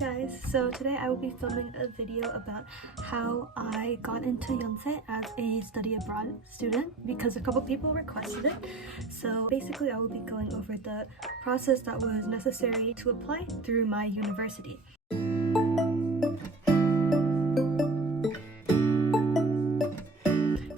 guys, so today I will be filming a video about how I got into Yonsei as a study abroad student because a couple people requested it. So basically I will be going over the process that was necessary to apply through my university.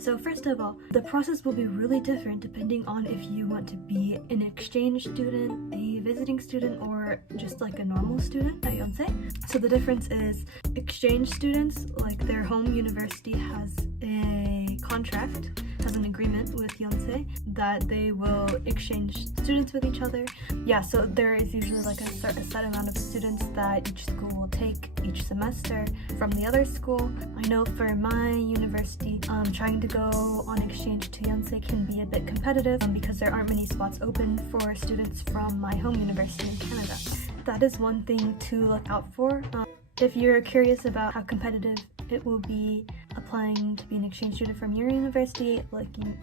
So first of all, the process will be really different depending on if you want to be an exchange student, a visiting student, or just like a normal student at Yonsei. So the difference is exchange students, like their home university has a contract, has an agreement with Yonsei that they will exchange students with each other. Yeah, so there is usually like a set amount of students that each school will take each semester from the other school. I know for my university, trying to go on exchange to Yonsei can be a bit competitive because there aren't many spots open for students from my home university in Canada. That is one thing to look out for. If you're curious about how competitive it will be applying to be an exchange student from your university,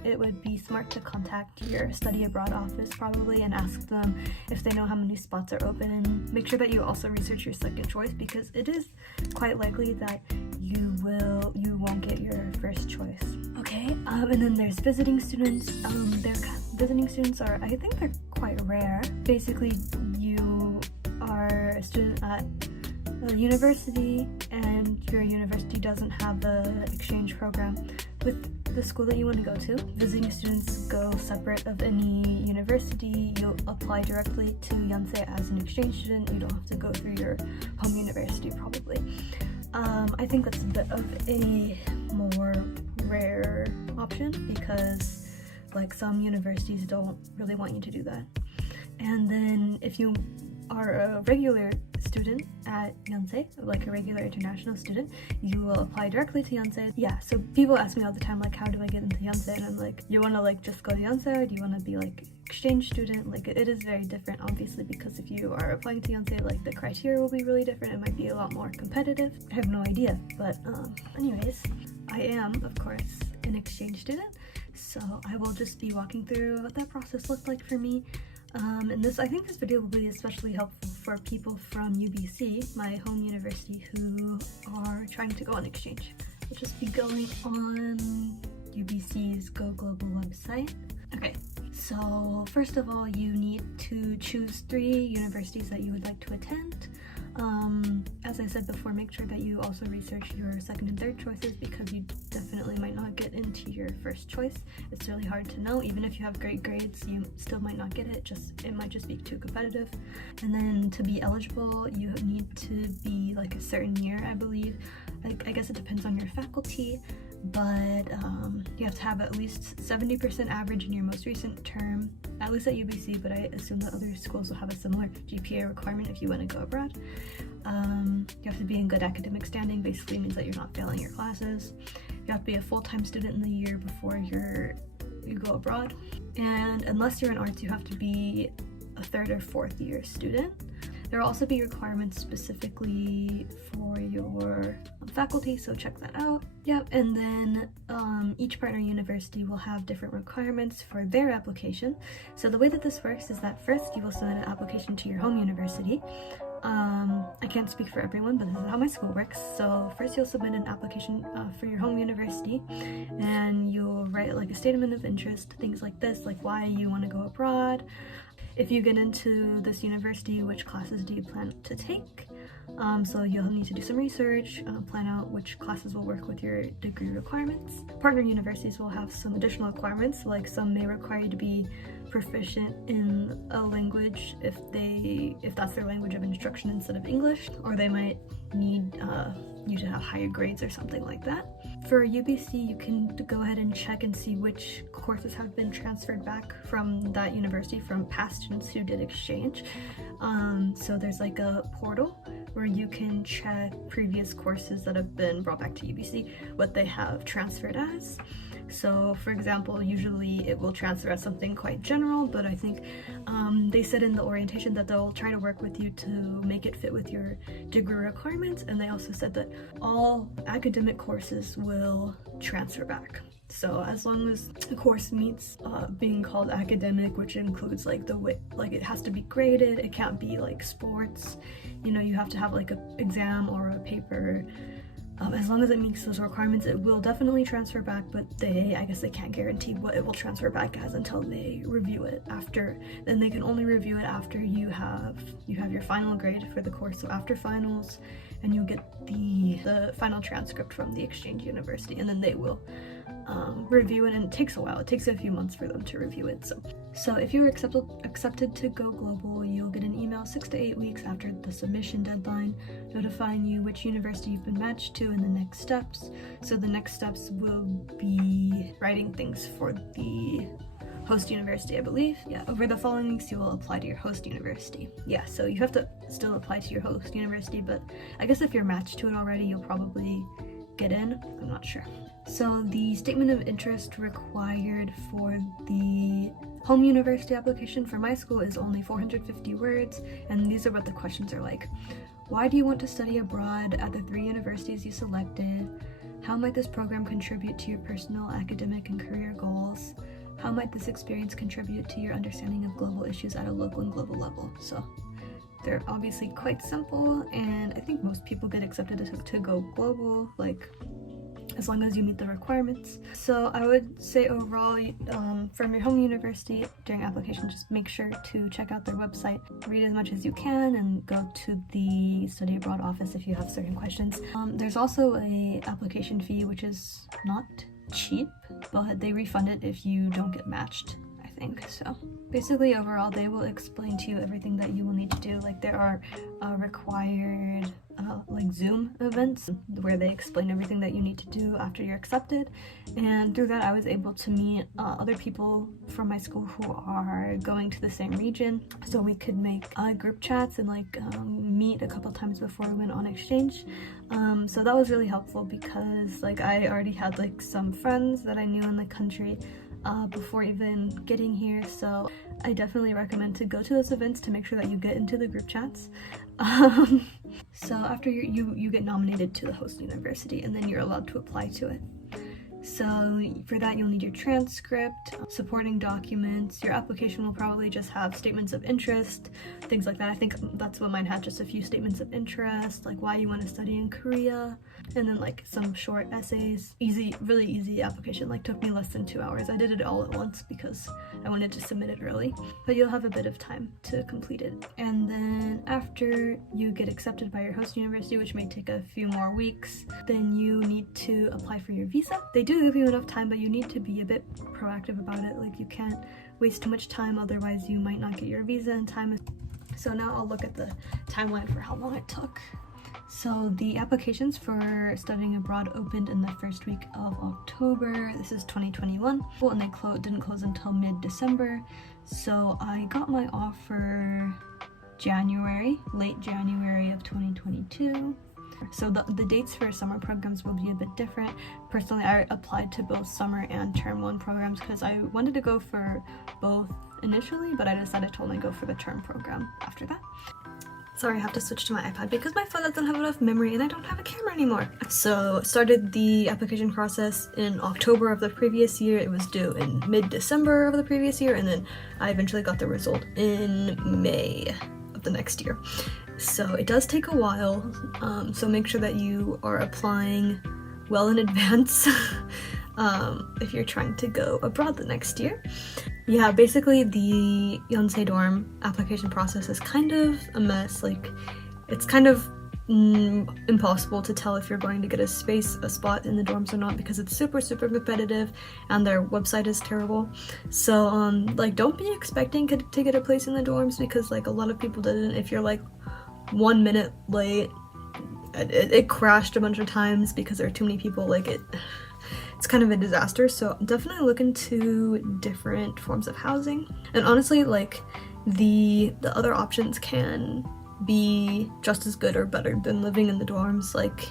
it would be smart to contact your study abroad office probably and ask them if they know how many spots are open, and make sure that you also research your second choice because it is quite likely that you won't get your first choice. Okay, and then there's visiting students. Visiting students are, I think they're quite rare. Basically, you are a student at a university and your university doesn't have the exchange program with the school that you want to go to. Visiting students go separate of any university. You'll apply directly to Yonsei as an exchange student. You don't have to go through your home university probably. I think that's a bit of a more rare option because like some universities don't really want you to do that. And then if you are a regular student at Yonsei, like a regular international student, you will apply directly to Yonsei. Yeah, so people ask me all the time, like, how do I get into Yonsei? And I'm like, you want to like just go to Yonsei, or do you want to be like exchange student? Like, it is very different, obviously, because if you are applying to Yonsei, like the criteria will be really different. It might be a lot more competitive. I have no idea, but anyways, I am, of course, an exchange student, so I will just be walking through what that process looked like for me. And I think this video will be especially helpful for people from UBC, my home university, who are trying to go on exchange. We'll just be going on UBC's Go Global website. Okay, so first of all, you need to choose 3 universities that you would like to attend. As I said before, make sure that you also research your second and third choices because you definitely might not get into your first choice. It's really hard to know. Even if you have great grades, you still might not get it. It might just be too competitive. And then to be eligible, you need to be like a certain year, I believe. I guess it depends on your faculty, but you have to have at least 70% average in your most recent term, at least at UBC, but I assume that other schools will have a similar GPA requirement if you want to go abroad. You have to be in good academic standing, basically means that you're not failing your classes. You have to be a full-time student in the year before you go abroad. And unless you're in arts, you have to be a 3rd or 4th year student. There will also be requirements specifically for your faculty, so check that out. Yep, and then each partner university will have different requirements for their application. So the way that this works is that first you will submit an application to your home university. I can't speak for everyone, but this is how my school works. So first you'll submit an application for your home university, and you'll write like a statement of interest, things like this, like why you want to go abroad. If you get into this university, which classes do you plan to take? So you'll need to do some research, plan out which classes will work with your degree requirements. Partner universities will have some additional requirements, like some may require you to be proficient in a language if that's their language of instruction instead of English, or they might need you to have higher grades or something like that. For UBC, you can go ahead and check and see which courses have been transferred back from that university from past students who did exchange. So there's like a portal where you can check previous courses that have been brought back to UBC, what they have transferred as. So for example, usually it will transfer as something quite general, but I think they said in the orientation that they'll try to work with you to make it fit with your degree requirements, and they also said that all academic courses will will transfer back. So as long as the course meets being called academic, which includes like the way, like it has to be graded, it can't be like sports, you know, you have to have like an exam or a paper. As long as it meets those requirements, it will definitely transfer back, but I guess they can't guarantee what it will transfer back as until they review it. Then they can only review it after you have your final grade for the course. So after finals, and you get the final transcript from the exchange university, and then they will review it, and it takes a while. It takes a few months for them to review it. So if you're accepted to go global, you'll get an email 6 to 8 weeks after the submission deadline notifying you which university you've been matched to and the next steps. So the next steps will be writing things for the host university, I believe. Yeah, over the following weeks you will apply to your host university. Yeah, so you have to still apply to your host university, but I guess if you're matched to it already, you'll probably get in. I'm not sure. So the statement of interest required for the home university application for my school is only 450 words, and these are what the questions are like. Why do you want to study abroad at the 3 universities you selected? How might this program contribute to your personal, academic, and career goals? How might this experience contribute to your understanding of global issues at a local and global level? So they're obviously quite simple, and I think most people get accepted to go global, like as long as you meet the requirements. So I would say overall, from your home university during application, just make sure to check out their website, read as much as you can, and go to the study abroad office if you have certain questions. There's also a application fee, which is not cheap, but they refund it if you don't get matched, I think. So basically overall, they will explain to you everything that you will need to do. Like there are required like Zoom events where they explain everything that you need to do after you're accepted, and through that I was able to meet other people from my school who are going to the same region, so we could make group chats and like meet a couple times before we went on exchange. So that was really helpful because like I already had like some friends that I knew in the country before even getting here, so I definitely recommend to go to those events to make sure that you get into the group chats. So after you get nominated to the host university, and then you're allowed to apply to it. So for that you'll need your transcript, supporting documents. Your application will probably just have statements of interest, things like that. I think that's what mine had, just a few statements of interest, like why you want to study in Korea, and then like some short essays. Really easy application, like took me less than 2 hours. I did it all at once because I wanted to submit it early, but you'll have a bit of time to complete it. And then after you get accepted by your host university, which may take a few more weeks, then you need to apply for your visa. They do give you enough time, but you need to be a bit proactive about it. Like you can't waste too much time, otherwise you might not get your visa in time. So now I'll look at the timeline for how long it took. So the applications for studying abroad opened in the first week of October. This is 2021, and they didn't close until mid-December. So I got my offer late January of 2022. So the dates for summer programs will be a bit different. Personally, I applied to both summer and term 1 programs because I wanted to go for both initially, but I decided to only go for the term program after that. Sorry, I have to switch to my iPad because my phone doesn't have enough memory and I don't have a camera anymore. So started the application process in October of the previous year. It was due in mid-December of the previous year, and then I eventually got the result in May of the next year. So it does take a while, so make sure that you are applying well in advance if you're trying to go abroad the next year. Yeah, basically the Yonsei dorm application process is kind of a mess. Like, it's kind of impossible to tell if you're going to get a spot in the dorms or not, because it's super competitive and their website is terrible. So like, don't be expecting to get a place in the dorms, because like a lot of people didn't. If you're like 1 minute late, it crashed a bunch of times because there are too many people. Like it's kind of a disaster. So definitely look into different forms of housing, and honestly, like the other options can be just as good or better than living in the dorms. Like,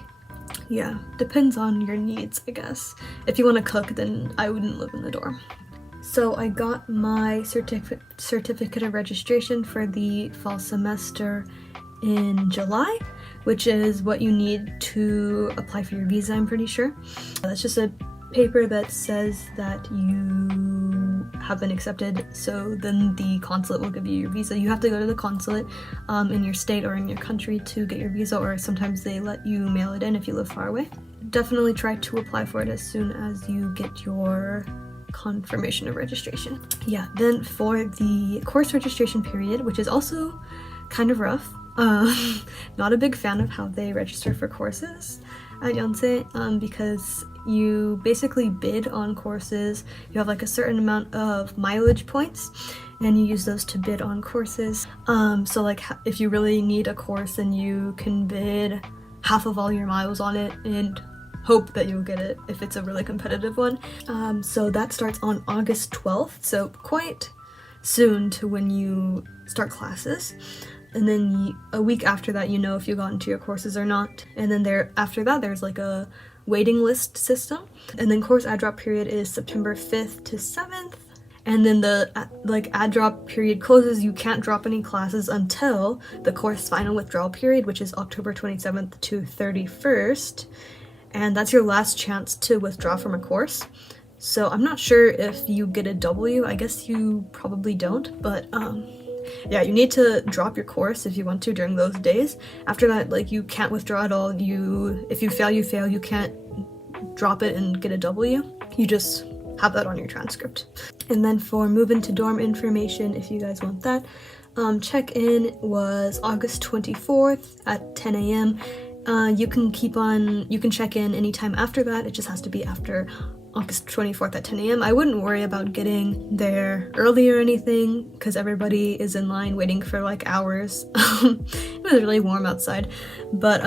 yeah, depends on your needs, I guess. If you want to cook, then I wouldn't live in the dorm. So I got my certificate of registration for the fall semester in July. which is what you need to apply for your visa, I'm pretty sure. That's just a paper that says that you have been accepted, so then the consulate will give you your visa. You have to go to the consulate in your state or in your country to get your visa, or sometimes they let you mail it in if you live far away. Definitely try to apply for it as soon as you get your confirmation of registration. Yeah, then for the course registration period, which is also kind of rough, not a big fan of how they register for courses at Yonsei, because you basically bid on courses. You have like a certain amount of mileage points and you use those to bid on courses. So like if you really need a course, then you can bid half of all your miles on it and hope that you'll get it if it's a really competitive one. So that starts on August 12th, so quite soon to when you start classes. And then a week after that, you know if you got into your courses or not. And then after that, there's like a waiting list system. And then course add drop period is September 5th to 7th. And then the add drop period closes. You can't drop any classes until the course final withdrawal period, which is October 27th to 31st. And that's your last chance to withdraw from a course. So I'm not sure if you get a W. I guess you probably don't, but yeah, you need to drop your course if you want to during those days. After that, like, you can't withdraw at all. If you fail, you fail. You can't drop it and get a W. You just have that on your transcript. And then for move into dorm information, if you guys want that, check-in was August 24th at 10 a.m. You can check in anytime after that. It just has to be after August 24th at 10 a.m. I wouldn't worry about getting there early or anything because everybody is in line waiting for like hours. It was really warm outside, but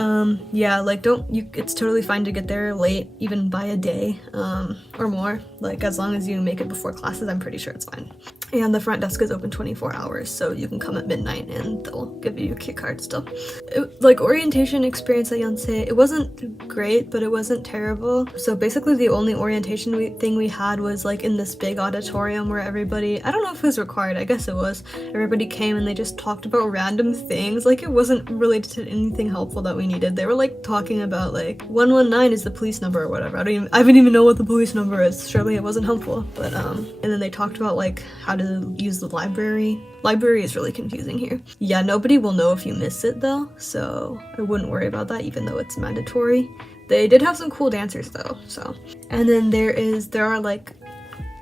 yeah, like it's totally fine to get there late, even by a day or more. Like as long as you make it before classes, I'm pretty sure it's fine. And the front desk is open 24 hours, so you can come at midnight and they'll give you your key card still. Like orientation experience at Yonsei, it wasn't great, but it wasn't terrible. So basically the only orientation thing we had was like in this big auditorium where everybody, I don't know if it was required, I guess it was, everybody came and they just talked about random things. Like it wasn't related to anything helpful that we needed. They were like talking about like 119 is the police number or whatever. I don't even know what the police number is. Surely it wasn't helpful. But and then they talked about like how to use the library. Library is really confusing here. Yeah, nobody will know if you miss it though, so I wouldn't worry about that even though it's mandatory. They did have some cool dancers though, so. And then there are like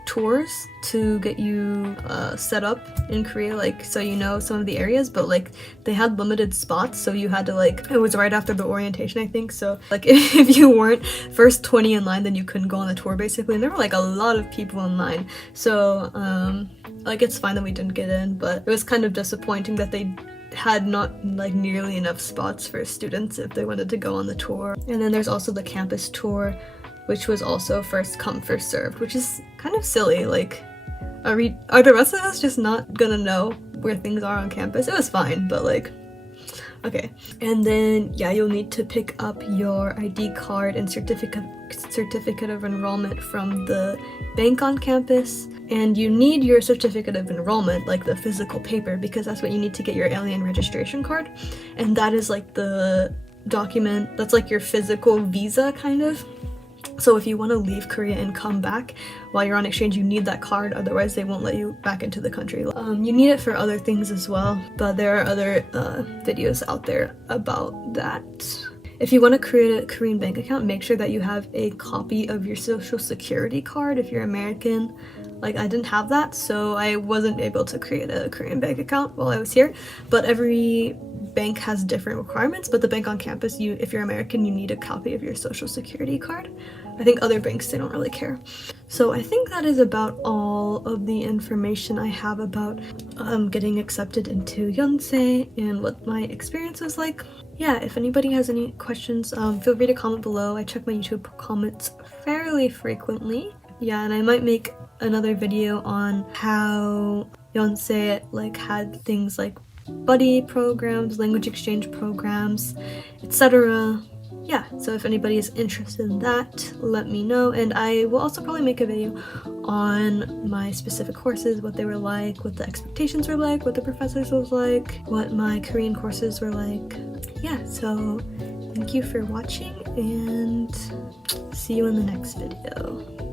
tours to get you set up in Korea, like so you know some of the areas, but like they had limited spots, so you had to like, it was right after the orientation I think, so like if you weren't first 20 in line then you couldn't go on the tour basically, and there were like a lot of people in line, so like it's fine that we didn't get in, but it was kind of disappointing that they had not like nearly enough spots for students if they wanted to go on the tour. And then there's also the campus tour, which was also first come first served, which is kind of silly. Like are the rest of us just not gonna know where things are on campus? It was fine, but like okay. And then yeah, you'll need to pick up your ID card and certificate of enrollment from the bank on campus. And you need your certificate of enrollment, like the physical paper, because that's what you need to get your alien registration card. And that is like the document that's like your physical visa kind of. So if you want to leave Korea and come back while you're on exchange, you need that card, otherwise they won't let you back into the country. You need it for other things as well, but there are other videos out there about that. If you want to create a Korean bank account, make sure that you have a copy of your social security card if you're American. Like I didn't have that, so I wasn't able to create a Korean bank account while I was here, but every bank has different requirements, but the bank on campus, if you're American, you need a copy of your social security card. I think other banks, they don't really care. So I think that is about all of the information I have about getting accepted into Yonsei and what my experience was like. Yeah, if anybody has any questions, feel free to comment below. I check my YouTube comments fairly frequently. Yeah, and I might make another video on how Yonsei like had things like buddy programs, language exchange programs, etc. Yeah, so if anybody is interested in that, let me know. And I will also probably make a video on my specific courses, what they were like, what the expectations were like, what the professors was like, what my Korean courses were like. yeah, so thank you for watching and see you in the next video.